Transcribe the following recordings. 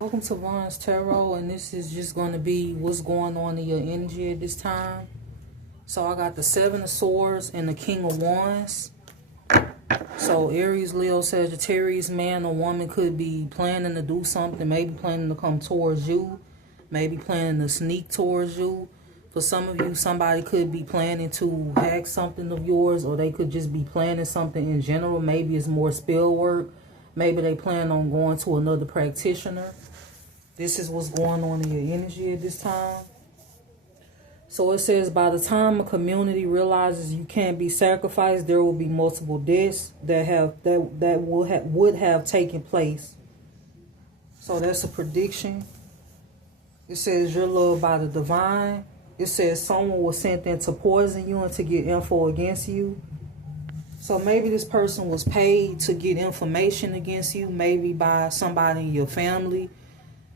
Welcome to Ron's Tarot, and this is just going to be what's going on in your energy at this time. So I got the Seven of Swords and the King of Wands. So Aries, Leo, Sagittarius, man or woman could be planning to do something, maybe planning to come towards you, maybe planning to sneak towards you. For some of you, somebody could be planning to hack something of yours, or they could just be planning something in general. Maybe it's more spell work. Maybe they plan on going to another practitioner. This is what's going on in your energy at this time. So it says, by the time a community realizes you can't be sacrificed, there will be multiple deaths that would have taken place. So that's a prediction. It says you're loved by the divine. It says someone was sent in to poison you and to get info against you. So maybe this person was paid to get information against you, maybe by somebody in your family.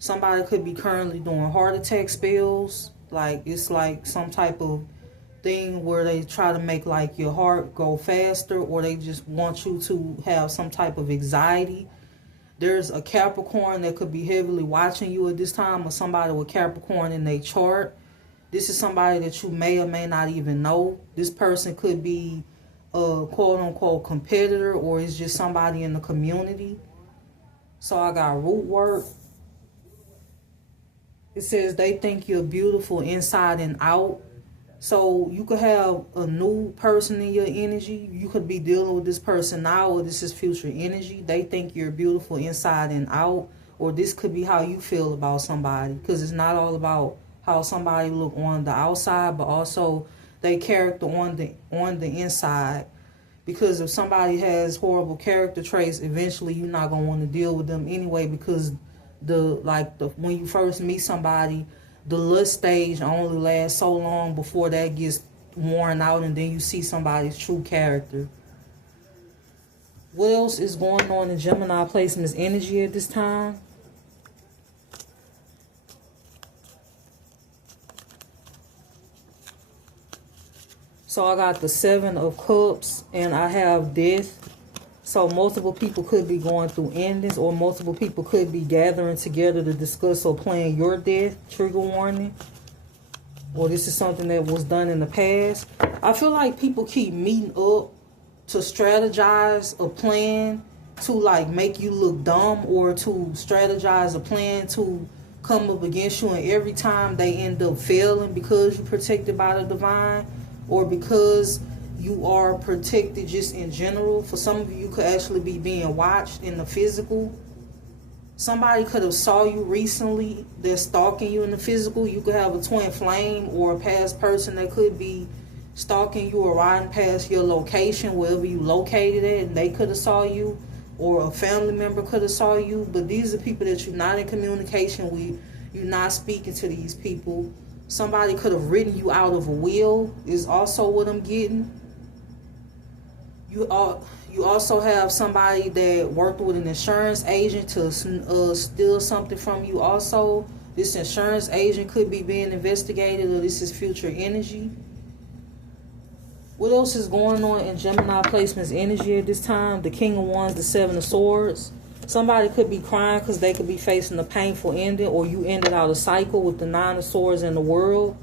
Somebody could be currently doing heart attack spells. Like, it's like some type of thing where they try to make like your heart go faster, or they just want you to have some type of anxiety. There's a Capricorn that could be heavily watching you at this time, or somebody with Capricorn in their chart. This is somebody that you may or may not even know. This person could be a quote-unquote competitor, or it's just somebody in the community. So I got root work. It says they think you're beautiful inside and out. So you could have a new person in your energy. You could be dealing with this person now, or this is future energy. They think you're beautiful inside and out. Or this could be how you feel about somebody. Because it's not all about how somebody look on the outside, but also their character on the inside. Because if somebody has horrible character traits, eventually you're not going to want to deal with them anyway, because when you first meet somebody, the lust stage only lasts so long before that gets worn out, and then you see somebody's true character. What else is going on in Gemini placements energy at this time? So I got the Seven of Cups, and I have Death. So multiple people could be going through endings, or multiple people could be gathering together to discuss or plan your death. Trigger warning. Or this is something that was done in the past. I feel like people keep meeting up to strategize a plan to like make you look dumb, or to strategize a plan to come up against you, and every time they end up failing because you're protected by the divine, or because you are protected just in general. For some of you, could actually be being watched in the physical. Somebody could have saw you recently. They're stalking you in the physical. You could have a twin flame or a past person that could be stalking you or riding past your location, wherever you located at, and they could have saw you, or a family member could have saw you. But these are people that you're not in communication with. You're not speaking to these people. Somebody could have written you out of a will, is also what I'm getting. You also have somebody that worked with an insurance agent to steal something from you also. This insurance agent could be being investigated, or this is future energy. What else is going on in Gemini placements energy at this time? The King of Wands, the Seven of Swords. Somebody could be crying because they could be facing a painful ending, or you ended out a cycle with the Nine of Swords in the World.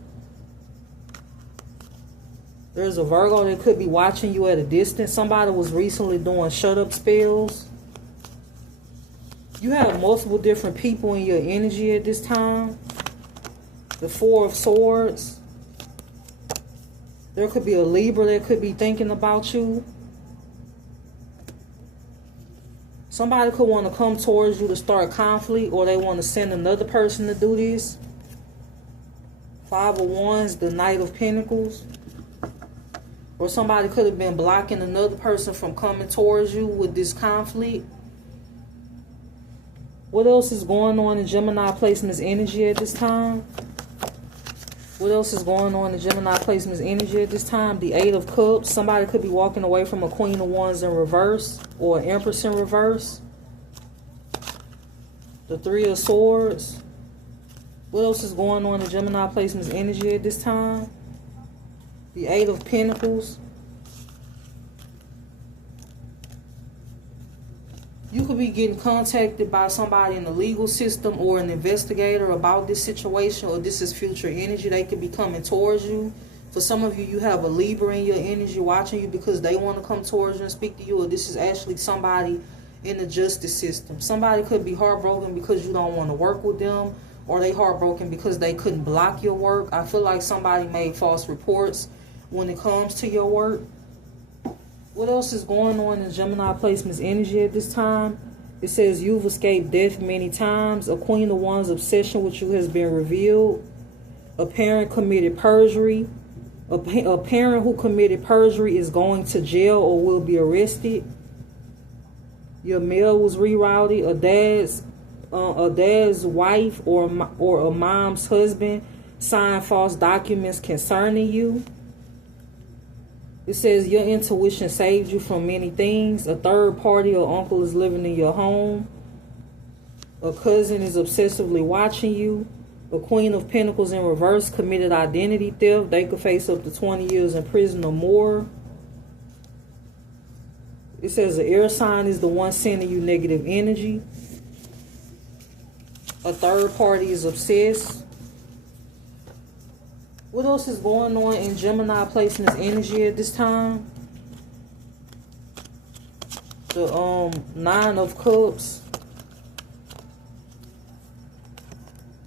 There's a Virgo that could be watching you at a distance. Somebody was recently doing shut-up spells. You have multiple different people in your energy at this time. The Four of Swords. There could be a Libra that could be thinking about you. Somebody could want to come towards you to start conflict, or they want to send another person to do this. Five of Wands, the Knight of Pentacles. Or somebody could have been blocking another person from coming towards you with this conflict. What else is going on in Gemini placements energy at this time? What else is going on in Gemini placements energy at this time? The Eight of Cups. Somebody could be walking away from a Queen of Wands in reverse, or an Empress in reverse. The Three of Swords. What else is going on in Gemini placements energy at this time? The Eight of Pentacles. You could be getting contacted by somebody in the legal system or an investigator about this situation, or this is future energy. They could be coming towards you. For some of you, you have a Libra in your energy watching you because they want to come towards you and speak to you, or this is actually somebody in the justice system. Somebody could be heartbroken because you don't want to work with them, or they heartbroken because they couldn't block your work. I feel like somebody made false reports when it comes to your work. What else is going on in Gemini placement's energy at this time? It says you've escaped death many times. A Queen of Wands obsession with you has been revealed. A parent committed perjury. A parent who committed perjury is going to jail or will be arrested. Your mail was rerouted. A dad's wife or a mom's husband signed false documents concerning you. It says your intuition saved you from many things. A third party or uncle is living in your home. A cousin is obsessively watching you. A Queen of Pentacles in reverse committed identity theft. They could face up to 20 years in prison or more. It says the air sign is the one sending you negative energy. A third party is obsessed. What else is going on in Gemini placement's energy at this time? The Nine of Cups.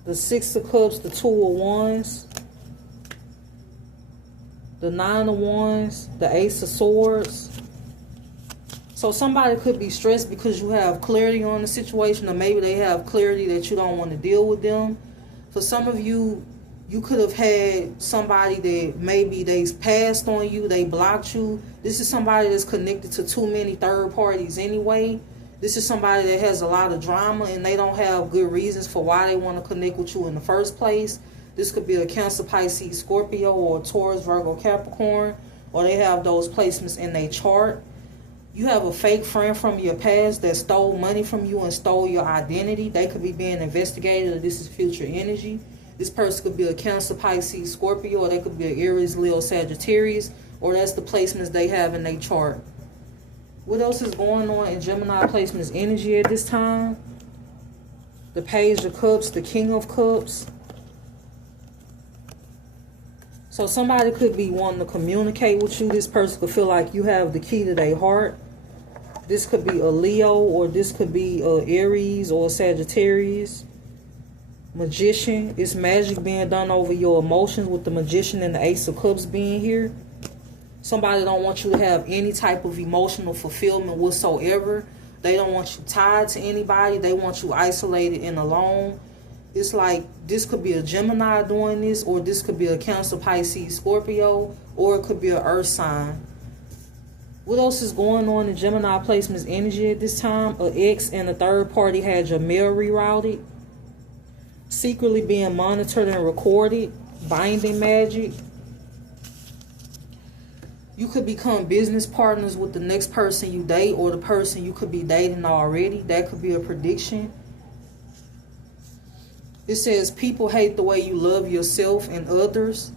The Six of Cups, the Two of Wands. The Nine of Wands, the Ace of Swords. So somebody could be stressed because you have clarity on the situation, or maybe they have clarity that you don't want to deal with them. For some of you, you could have had somebody that maybe they passed on you, they blocked you. This is somebody that's connected to too many third parties anyway. This is somebody that has a lot of drama and they don't have good reasons for why they want to connect with you in the first place. This could be a Cancer, Pisces, Scorpio, or a Taurus, Virgo, Capricorn, or they have those placements in their chart. You have a fake friend from your past that stole money from you and stole your identity. They could be being investigated, or this is future energy. This person could be a Cancer, Pisces, Scorpio, or they could be an Aries, Leo, Sagittarius, or that's the placements they have in their chart. What else is going on in Gemini placement's energy at this time? The Page of Cups, the King of Cups. So somebody could be wanting to communicate with you. This person could feel like you have the key to their heart. This could be a Leo, or this could be a Aries or a Sagittarius. Magician. It's magic being done over your emotions, with the Magician and the Ace of Cups being here. Somebody don't want you to have any type of emotional fulfillment whatsoever. They don't want you tied to anybody. They want you isolated and alone. It's like this could be a Gemini doing this, or this could be a Cancer, Pisces, Scorpio, or it could be an Earth sign. What else is going on in Gemini placement's energy at this time? An ex and a third party had your mail rerouted. Secretly being monitored and recorded. Binding magic. You could become business partners with the next person you date, or the person you could be dating already. That could be a prediction. It says people hate the way you love yourself and others.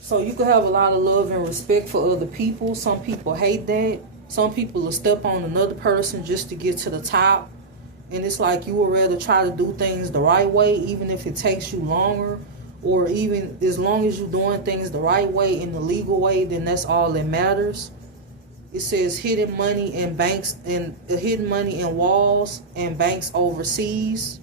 So you could have a lot of love and respect for other people. Some people hate that. Some people will step on another person just to get to the top. And it's like you would rather try to do things the right way, even if it takes you longer. Or even as long as you're doing things the right way, in the legal way, then that's all that matters. It says hidden money in banks, and hidden money in walls and banks overseas.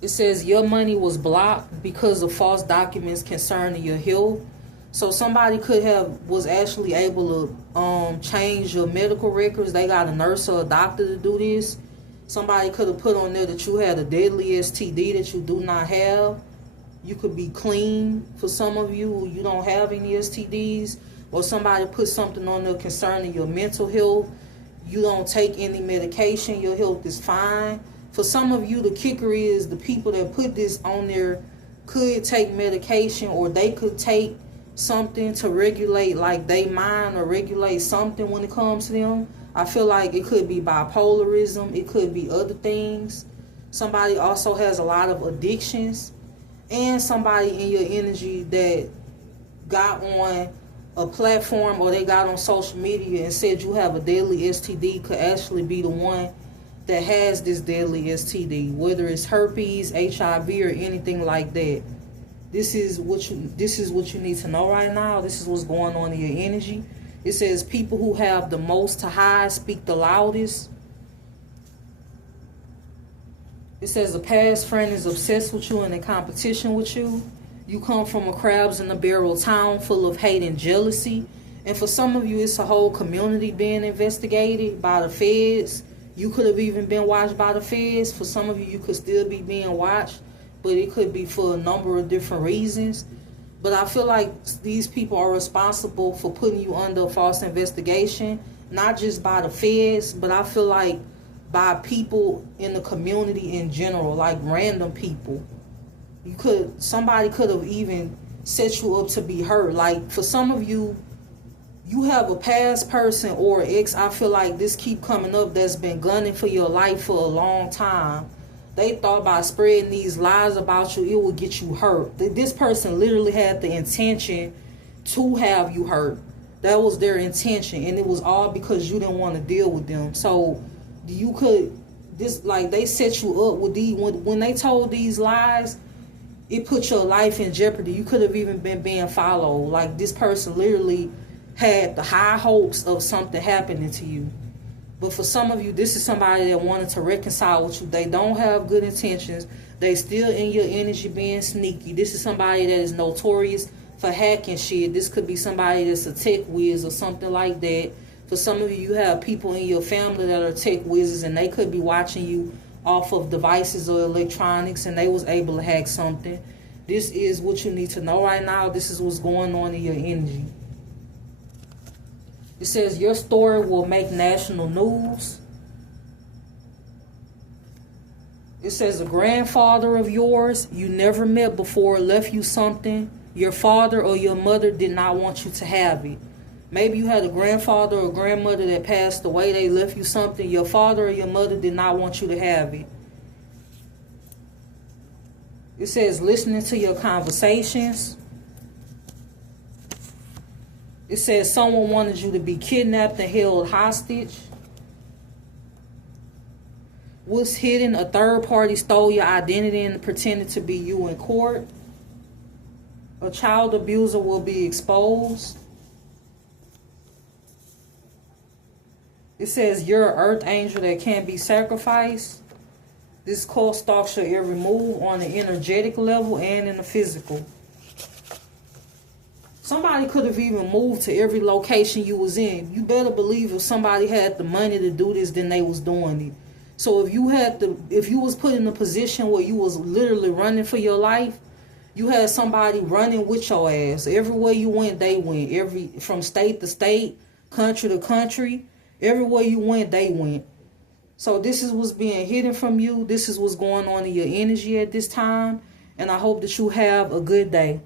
It says your money was blocked because of false documents concerning your health. So somebody was actually able to change your medical records. They got a nurse or a doctor to do this. Somebody could have put on there that you had a deadly STD that you do not have. You could be clean. For some of you, you don't have any STDs. Or somebody put something on there concerning your mental health. You don't take any medication. Your health is fine. For some of you, the kicker is the people that put this on there could take medication, or they could take something to regulate like they mind, or regulate something when it comes to them. I feel like it could be bipolarism. It could be other things. Somebody also has a lot of addictions. And somebody in your energy that got on a platform or they got on social media and said you have a deadly STD could actually be the one that has this deadly STD, whether it's herpes, HIV, or anything like that. This is what you need to know right now. This is what's going on in your energy. It says people who have the most to hide speak the loudest. It says a past friend is obsessed with you and in competition with you. You come from a crabs in a barrel town full of hate and jealousy. And for some of you, it's a whole community being investigated by the feds. You could have even been watched by the feds. For some of you, you could still be being watched, but it could be for a number of different reasons. But I feel like these people are responsible for putting you under a false investigation, not just by the feds, but I feel like by people in the community in general, like random people. Somebody could have even set you up to be hurt. Like for some of you, you have a past person or ex, I feel like this keep coming up, that's been gunning for your life for a long time. They thought by spreading these lies about you, it would get you hurt. This person literally had the intention to have you hurt. That was their intention, and it was all because you didn't want to deal with them. So they set you up with these, when they told these lies, it put your life in jeopardy. You could have even been being followed. Like this person literally had the high hopes of something happening to you. But for some of you, this is somebody that wanted to reconcile with you. They don't have good intentions. They still in your energy being sneaky. This is somebody that is notorious for hacking shit. This could be somebody that's a tech whiz or something like that. For some of you, you have people in your family that are tech whizzes, and they could be watching you off of devices or electronics, and they was able to hack something. This is what you need to know right now. This is what's going on in your energy. It says your story will make national news. It says a grandfather of yours you never met before left you something. Your father or your mother did not want you to have it. Maybe you had a grandfather or grandmother that passed away. They left you something. Your father or your mother did not want you to have it. It says listening to your conversations. It says someone wanted you to be kidnapped and held hostage. What's hidden? A third party stole your identity and pretended to be you in court. A child abuser will be exposed. It says you're an earth angel that can't be sacrificed. This cult stalks your every move on the energetic level and in the physical. Somebody could have even moved to every location you was in. You better believe if somebody had the money to do this, then they was doing it. So if you was put in a position where you was literally running for your life, you had somebody running with your ass. Everywhere you went, they went. From state to state, country to country, everywhere you went, they went. So this is what's being hidden from you. This is what's going on in your energy at this time. And I hope that you have a good day.